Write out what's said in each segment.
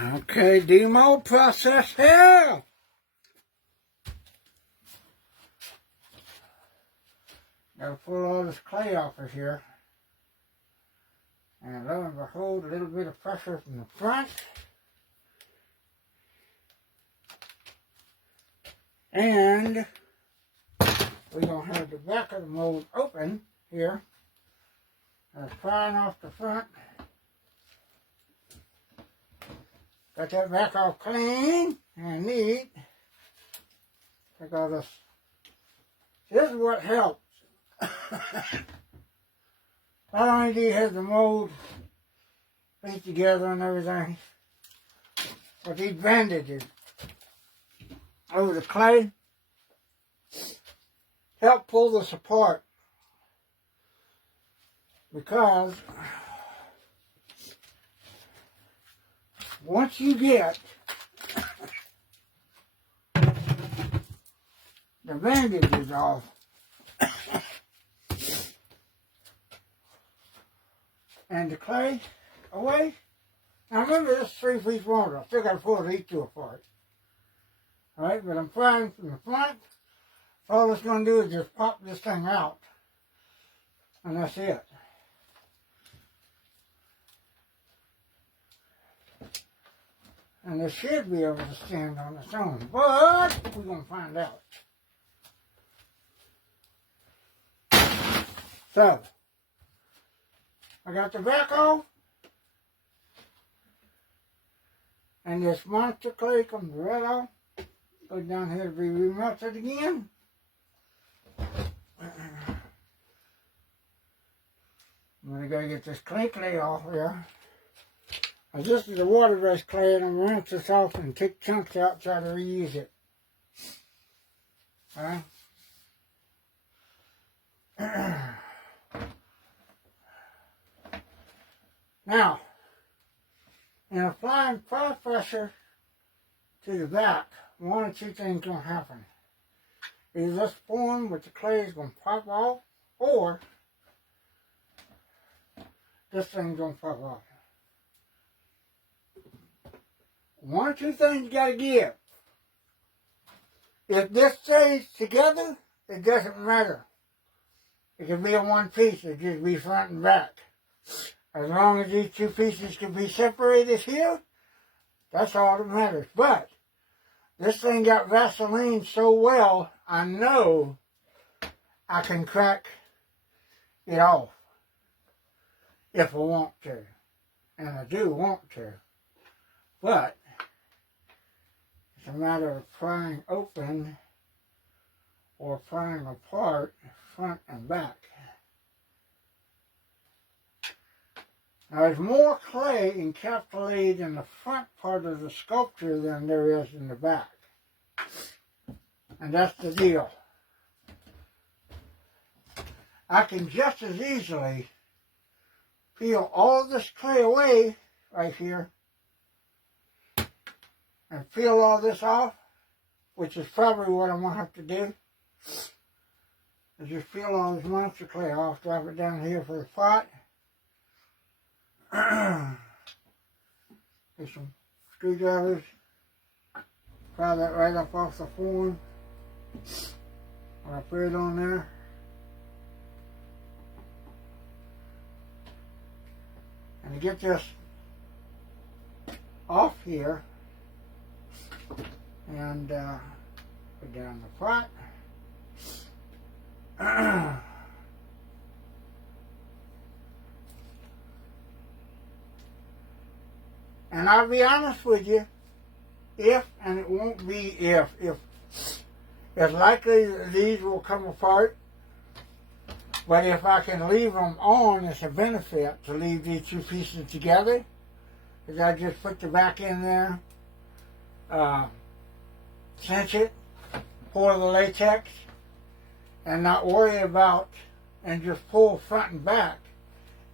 Okay, demold process here. Gotta pull all this clay off of here. And lo and behold, a little bit of pressure from the front. And we're going to have the back of the mold open here. That's prying off the front. Got that back all clean and neat. Take all this. This is what helps. Not only do you have the mold pieced together and everything, but these bandages over the clay help pull this apart, because once you get the bandages off, and the clay away. Now remember, this 3-piece mold. I still got to pull these two apart. Alright, but I'm frying from the front. All it's going to do is just pop this thing out. And that's it. And this should be able to stand on its own. But we're going to find out. So, I got the back off. And this monster clay comes right off. Goes down here to be remelted again. I'm going to go get this clay off here. This is the water-based clay, and I'm going to rinse this off and take chunks out, try to reuse it. Alright? Now, in applying fire pressure to the back, one or two things going to happen. Either this form with the clay is going to pop off, or this thing's going to pop off. One or two things you got to give. If this stays together, it doesn't matter. It can be in one piece, it just be front and back. As long as these two pieces can be separated here, that's all that matters. But this thing got Vaseline so well, I know I can crack it off if I want to. And I do want to. But it's a matter of prying open or prying apart front and back. Now, there's more clay encapsulated in the front part of the sculpture than there is in the back. And that's the deal. I can just as easily peel all this clay away right here and peel all this off, which is probably what I'm going to have to do. Is just peel all this monster clay off, drop it down here for the pot. Get some screwdrivers, pry that right up off the form. I'll put it on there. And to get this off here, and put down the pot. And I'll be honest with you, and it won't be if it's likely that these will come apart, but if I can leave them on, it's a benefit to leave these two pieces together, because I just put the back in there, cinch it, pour the latex, and not worry about, and just pull front and back,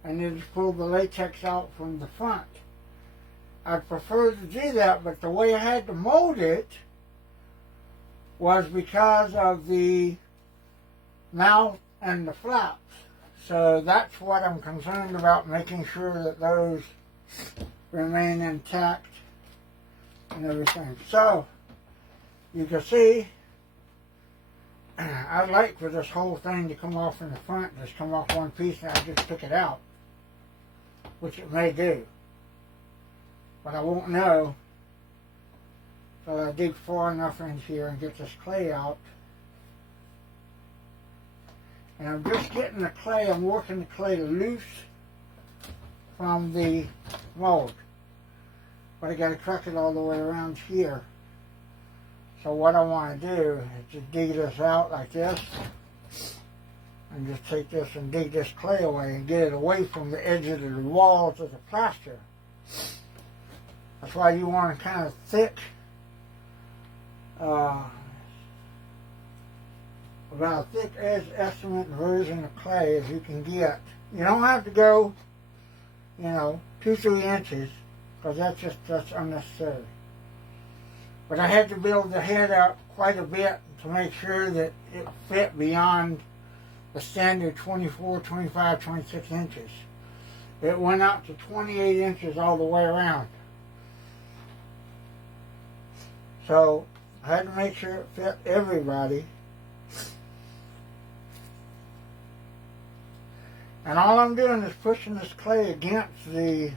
and then just pull the latex out from the front. I'd prefer to do that, but the way I had to mold it was because of the mouth and the flaps. So that's what I'm concerned about, making sure that those remain intact and everything. So, you can see, I'd like for this whole thing to come off in the front, just come off one piece and I just pick it out, which it may do. But I won't know until I dig far enough in here and get this clay out. And I'm just getting the clay, I'm working the clay loose from the mold. But I got to truck it all the way around here. So what I want to do is just dig this out like this. And just take this and dig this clay away and get it away from the edge of the walls of the plaster. That's why you want a kind of thick, about a thick edge estimate version of clay as you can get. You don't have to go, 2-3 inches, because that's unnecessary. But I had to build the head up quite a bit to make sure that it fit beyond the standard 24, 25, 26 inches. It went out to 28 inches all the way around. So I had to make sure it fit everybody. And all I'm doing is pushing this clay against the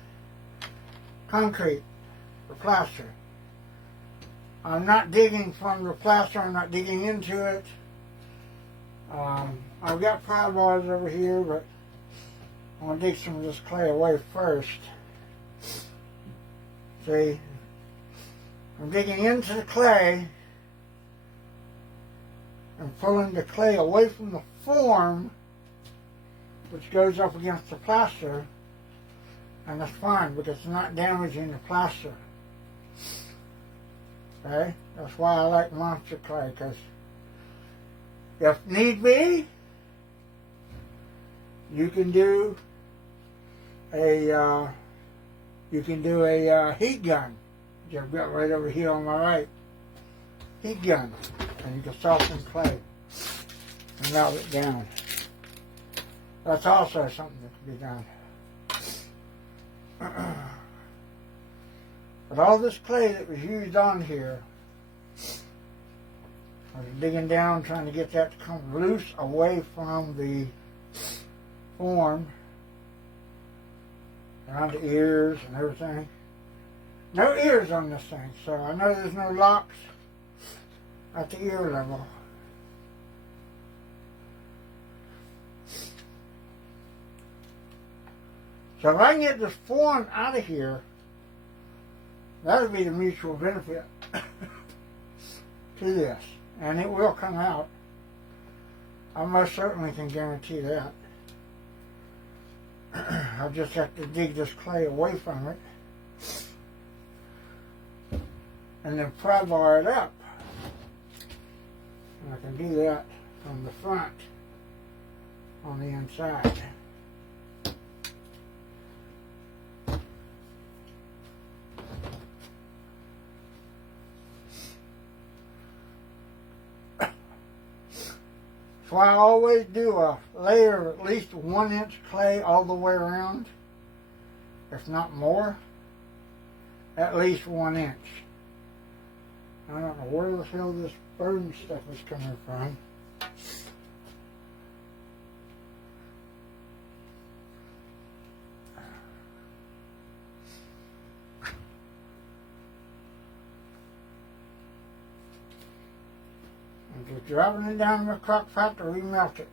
concrete, the plaster. I'm not digging from the plaster, I'm not digging into it. I've got pry bars over here, but I'm going to dig some of this clay away first. See, I'm digging into the clay and pulling the clay away from the form, which goes up against the plaster, and that's fine because it's not damaging the plaster. Okay, that's why I like monster clay, because if need be, you can do a heat gun. Which I've got right over here on my right. Heat gun, and you can soften clay and melt it down. That's also something that can be done. But all this clay that was used on here, I was digging down trying to get that to come loose away from the form, around the ears and everything. No ears on this thing, so I know there's no locks at the ear level. So if I can get this form out of here, that would be the mutual benefit to this. And it will come out. I most certainly can guarantee that. I'll just have to dig this clay away from it and then pry bar it up. And I can do that from the front on the inside. So I always do a layer of at least 1 inch clay all the way around, if not more, at least 1 inch. I don't know where the hell this burn stuff is coming from. I'm just driving it down to my crock pot to remelt it.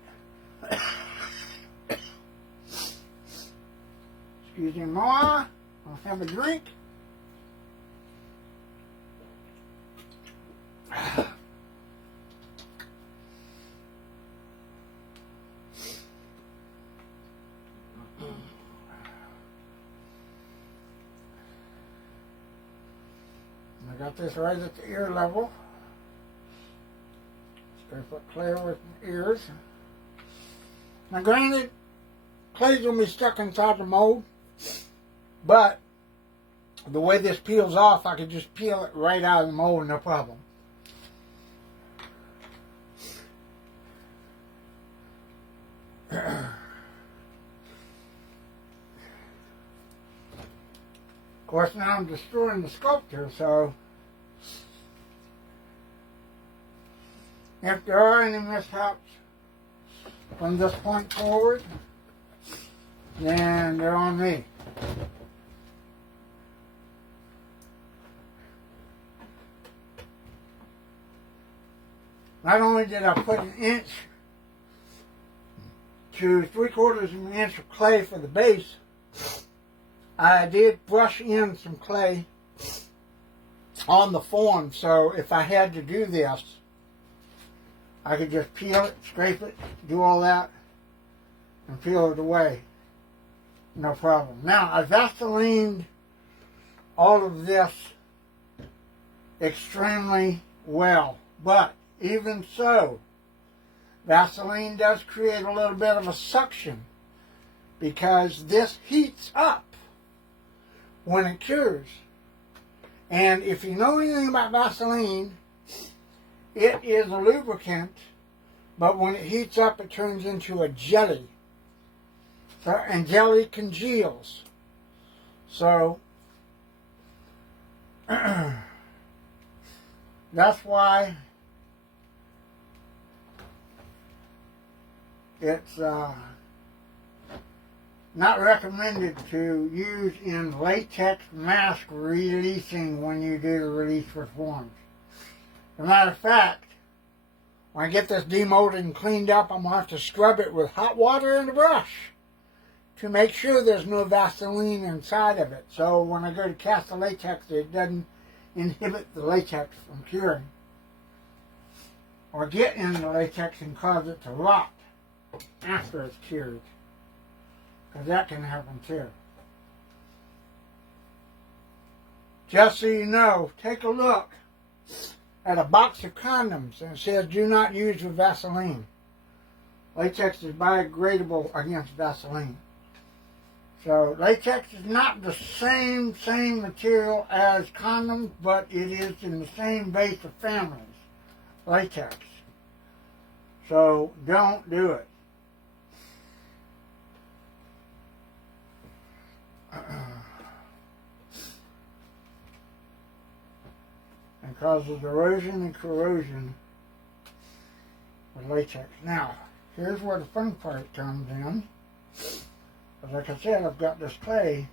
Excuse me, Ma. I'll have a drink. I got this right at the ear level. Going to put clay over the ears. Now granted, clay's going to be stuck inside the mold, but the way this peels off, I can just peel it right out of the mold, no problem. Of course, now I'm destroying the sculpture, so If there are any mishaps from this point forward, then they're on me. Not only did I put 1 to 3/4 of an inch of clay for the base, I did brush in some clay on the form, so if I had to do this, I could just peel it, scrape it, do all that, and peel it away. No problem. Now, I Vaselined all of this extremely well, but even so, Vaseline does create a little bit of a suction because this heats up when it cures. And if you know anything about Vaseline, it is a lubricant, but when it heats up, it turns into a jelly. So, and jelly congeals. So, that's why it's not recommended to use in latex mask releasing when you do the release for forms. As a matter of fact, when I get this demolding cleaned up, I'm going to have to scrub it with hot water and a brush to make sure there's no Vaseline inside of it. So when I go to cast the latex, it doesn't inhibit the latex from curing or get in the latex and cause it to rot after it's cured, because that can happen too. Just so you know, take a look at a box of condoms and it says do not use with Vaseline. Latex is biodegradable against Vaseline. So latex is not the same material as condoms, but it is in the same base of families, latex. So don't do it. It causes erosion and corrosion with latex. Now, here's where the fun part comes in. But like I said, I've got this clay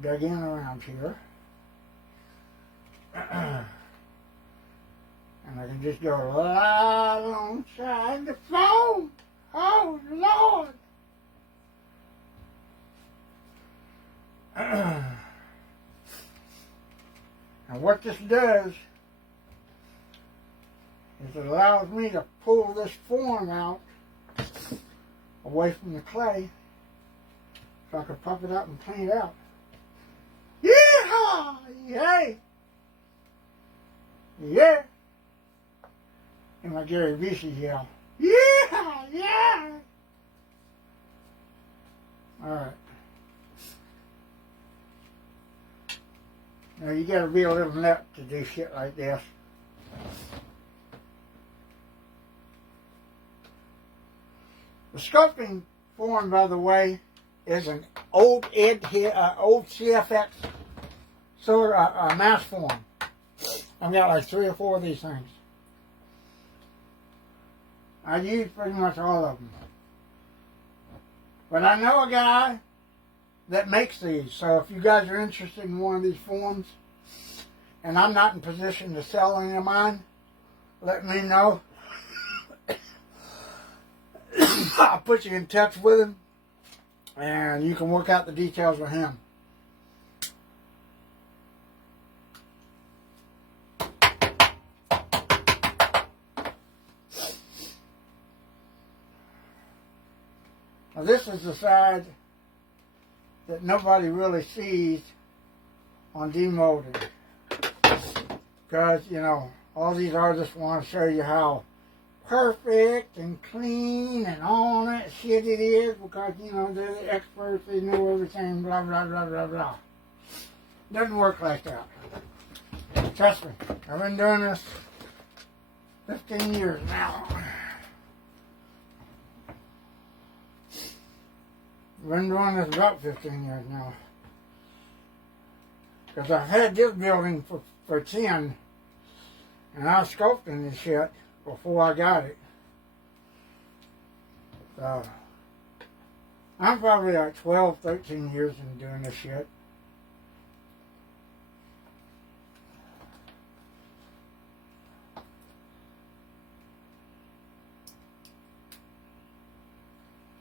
dug in around here. And I can just go right alongside the foam. Oh, Lord! And what this does is it allows me to pull this form out away from the clay so I can pop it out and clean it out. Yeehaw! Yay! Yeah! And my Gary Busey yell, yeah! Yeah! Alright. Now you gotta be a little nut to do shit like this. The sculpting form, by the way, is an old old CFX sort of mass form. I've got like 3 or 4 of these things. I use pretty much all of them. But I know a guy that makes these, so if you guys are interested in one of these forms, and I'm not in position to sell any of mine, let me know. I'll put you in touch with him, and you can work out the details with him. Now this is the side that nobody really sees on demolding, because, you know, all these artists want to show you how perfect and clean and all that shit it is, because, you know, they're the experts, they know everything, blah, blah, blah, blah, blah. Doesn't work like that. Trust me, I've been doing this 15 years now. I've been doing this about 15 years now. Because I've had this building for 10. And I was sculpting this shit before I got it. So, I'm probably like 12, 13 years in doing this shit.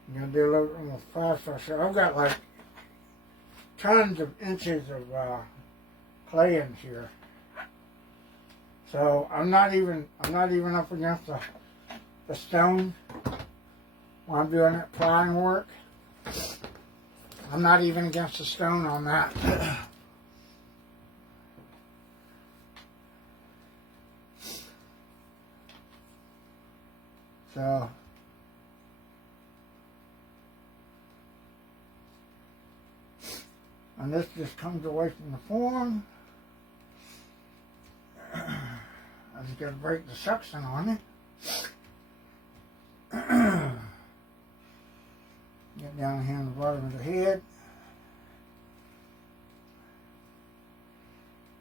I'm going to do a little bit more faster. So I've got like tons of inches of clay in here. So I'm not even up against the stone when I'm doing that plying work. I'm not even against the stone on that. So and this just comes away from the form. I just gotta break the suction on it. Get down here on the bottom of the head.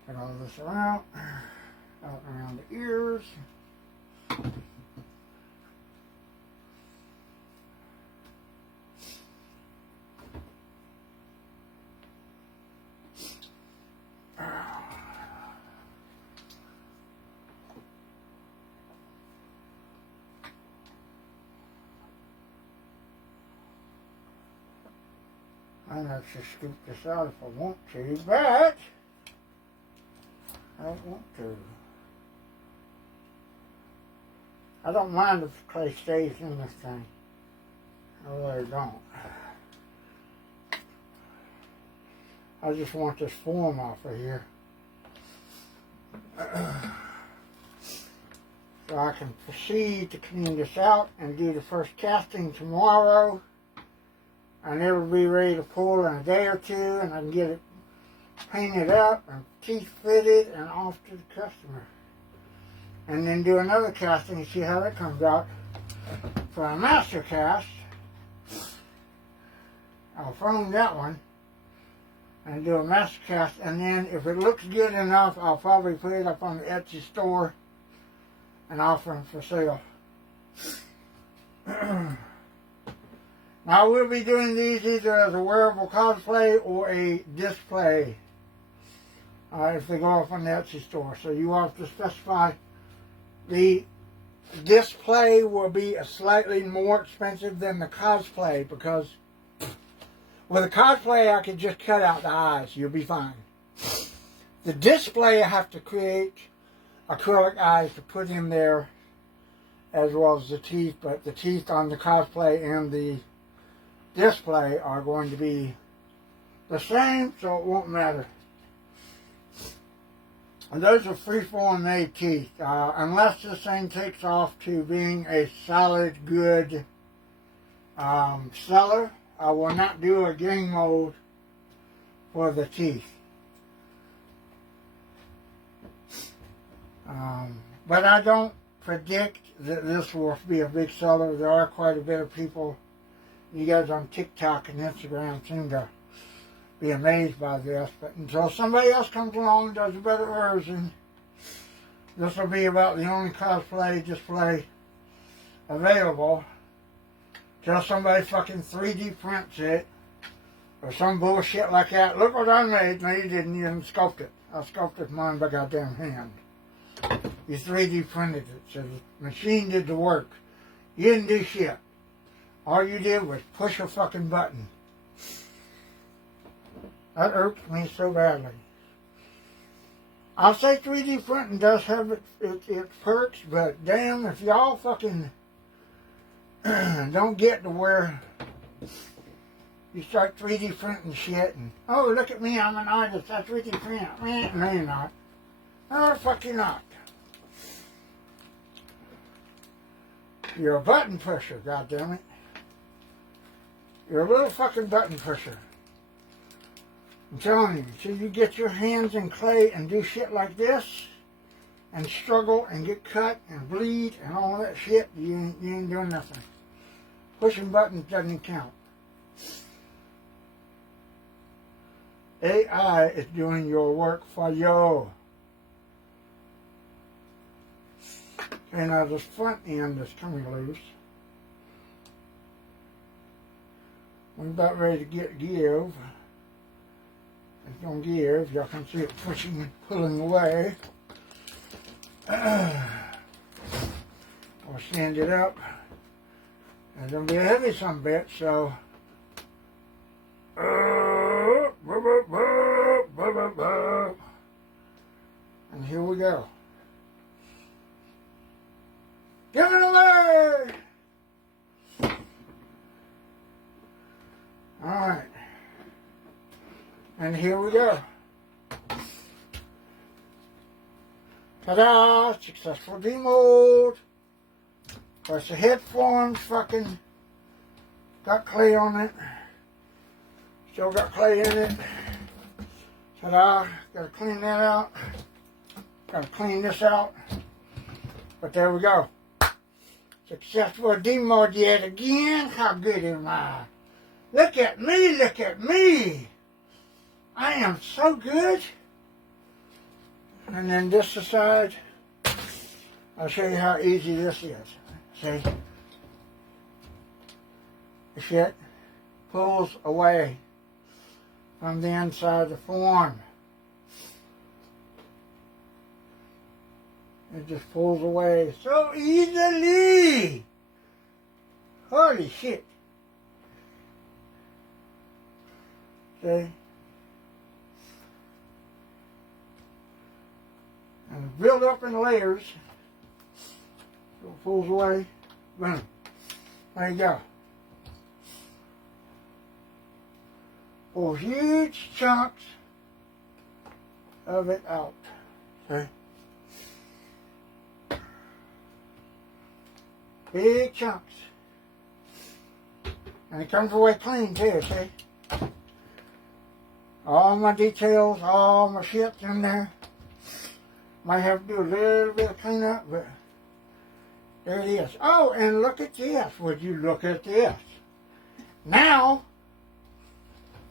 Put all this around the ears. I'm going to scoop this out if I want to, but I don't want to. I don't mind if the clay stays in this thing. I really don't. I just want this form off of here. So I can proceed to clean this out and do the first casting tomorrow. And it'll be ready to pull in a day or two, and I can get it painted up and teeth fitted and off to the customer. And then do another casting and see how that comes out. For a master cast, I'll frame that one and do a master cast, and then if it looks good enough, I'll probably put it up on the Etsy store and offer them for sale. Now I will be doing these either as a wearable cosplay or a display if they go off on the Etsy store. So you have to specify the display will be slightly more expensive than the cosplay, because with a cosplay I could just cut out the eyes, you'll be fine. The display I have to create acrylic eyes to put in there as well as the teeth, but the teeth on the cosplay and the display are going to be the same, so it won't matter. And those are freeform made teeth. Unless this thing takes off to being a solid, good seller, I will not do a gang mold for the teeth. But I don't predict that this will be a big seller. There are quite a bit of people. You guys on TikTok and Instagram seem to be amazed by this, but until somebody else comes along and does a better version, this will be about the only cosplay display available. Till somebody fucking 3D prints it or some bullshit like that. Look what I made. No, you didn't even sculpt it. I sculpted mine by goddamn hand. You 3D printed it, so the machine did the work. You didn't do shit. All you did was push a fucking button. That irks me so badly. I'll say 3D printing does have its perks, but damn, if y'all fucking don't get to where you start 3D printing shit and, oh, look at me, I'm an artist, I 3D print. No, you're not. No, the fuck you're not. You're a button pusher, goddammit. You're a little fucking button pusher. I'm telling you, so you get your hands in clay and do shit like this and struggle and get cut and bleed and all that shit, you ain't doing nothing. Pushing buttons doesn't count. AI is doing your work for you. And now this front end is coming loose. We're about ready to get give. It's going to give. Y'all can see it pushing and pulling away. I'll stand it up. It's going to be a heavy some bit, so. And here we go. Give it away! Alright. And here we go. Ta-da! Successful demold. Of course, the head form's fucking got clay on it. Still got clay in it. Ta-da! Gotta clean that out. Gotta clean this out. But there we go. Successful demold yet again. How good am I? Look at me, look at me. I am so good. And then this aside, I'll show you how easy this is. See? The shit pulls away from the inside of the form. It just pulls away so easily. Holy shit. See? And build up in layers. So it pulls away. Boom. There you go. Pulls huge chunks of it out. See? Big chunks. And it comes away clean too, see? All my details, all my shit's in there. Might have to do a little bit of cleanup, but there it is. Oh, and look at this. Would you look at this? Now,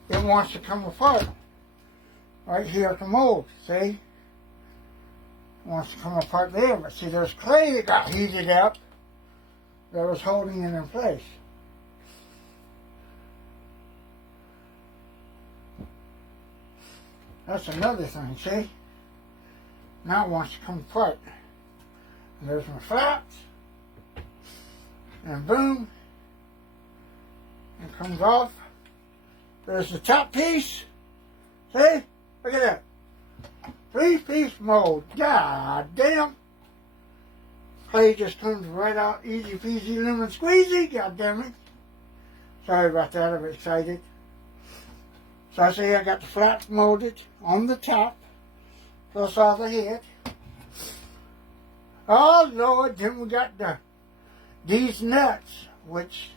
it wants to come apart. Right here at the mold, see? It wants to come apart there, but see, there's clay that got heated up that was holding it in place. That's another thing, see? Now it wants to come apart. And there's my flaps. And boom. It comes off. There's the top piece. See? Look at that. 3-piece mold. God damn. Clay just comes right out. Easy peasy lemon squeezy. God damn it. Sorry about that. I'm excited. So I say I got the flaps molded on the top. Plus all the head. Oh Lord, then we got these nuts, which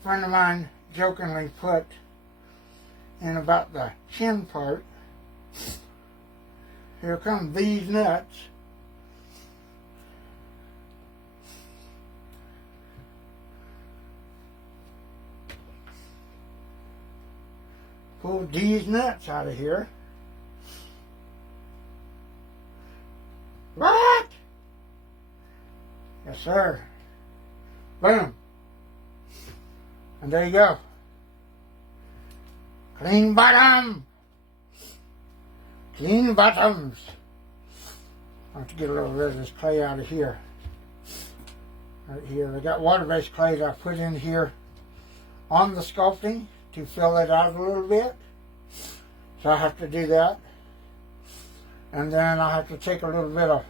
a friend of mine jokingly put in about the chin part. Here come these nuts. Pull these nuts out of here. What? Yes, sir. Boom. And there you go. Clean bottom. Clean bottoms. I have to get a little bit of this clay out of here. Right here. I got water-based clay that I put in here on the sculpting to fill it out a little bit. So I have to do that. And then I have to take a little bit of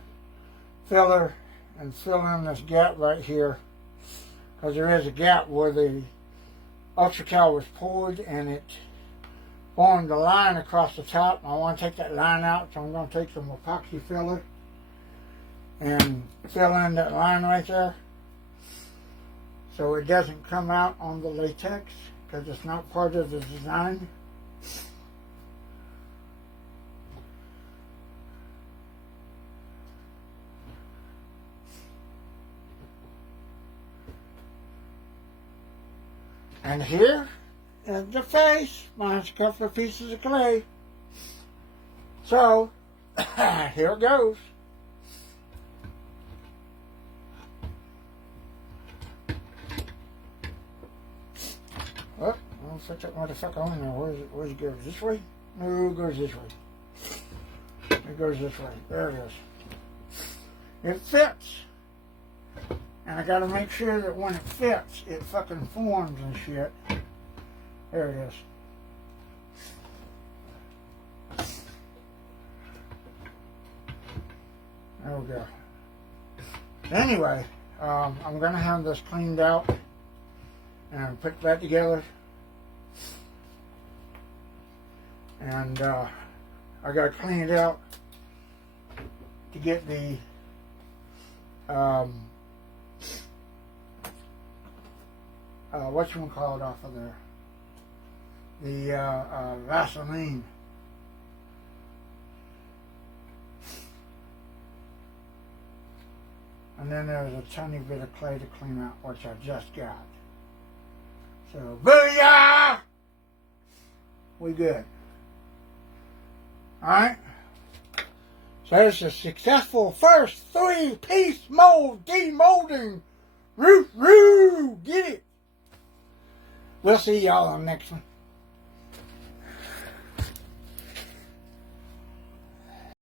filler and fill in this gap right here. Because there is a gap where the ultracal was poured and it formed a line across the top. I want to take that line out, so I'm going to take some epoxy filler and fill in that line right there. So it doesn't come out on the latex because it's not part of the design. And here is the face, minus a couple of pieces of clay. So, here it goes. set that motherfucker on there. Where's it go? This way? No, it goes this way. It goes this way. There it is. It fits. And I gotta make sure that when it fits, it fucking forms and shit. There it is. There we go. Anyway, I'm gonna have this cleaned out and put that together. And I gotta clean it out to get the whatchamacallit off of there. The Vaseline. And then there's a tiny bit of clay to clean out, which I just got. So, booyah! We good. Alright? So there's a successful first 3-piece mold demolding. Roo, roo! Get it! We'll see y'all on the next one.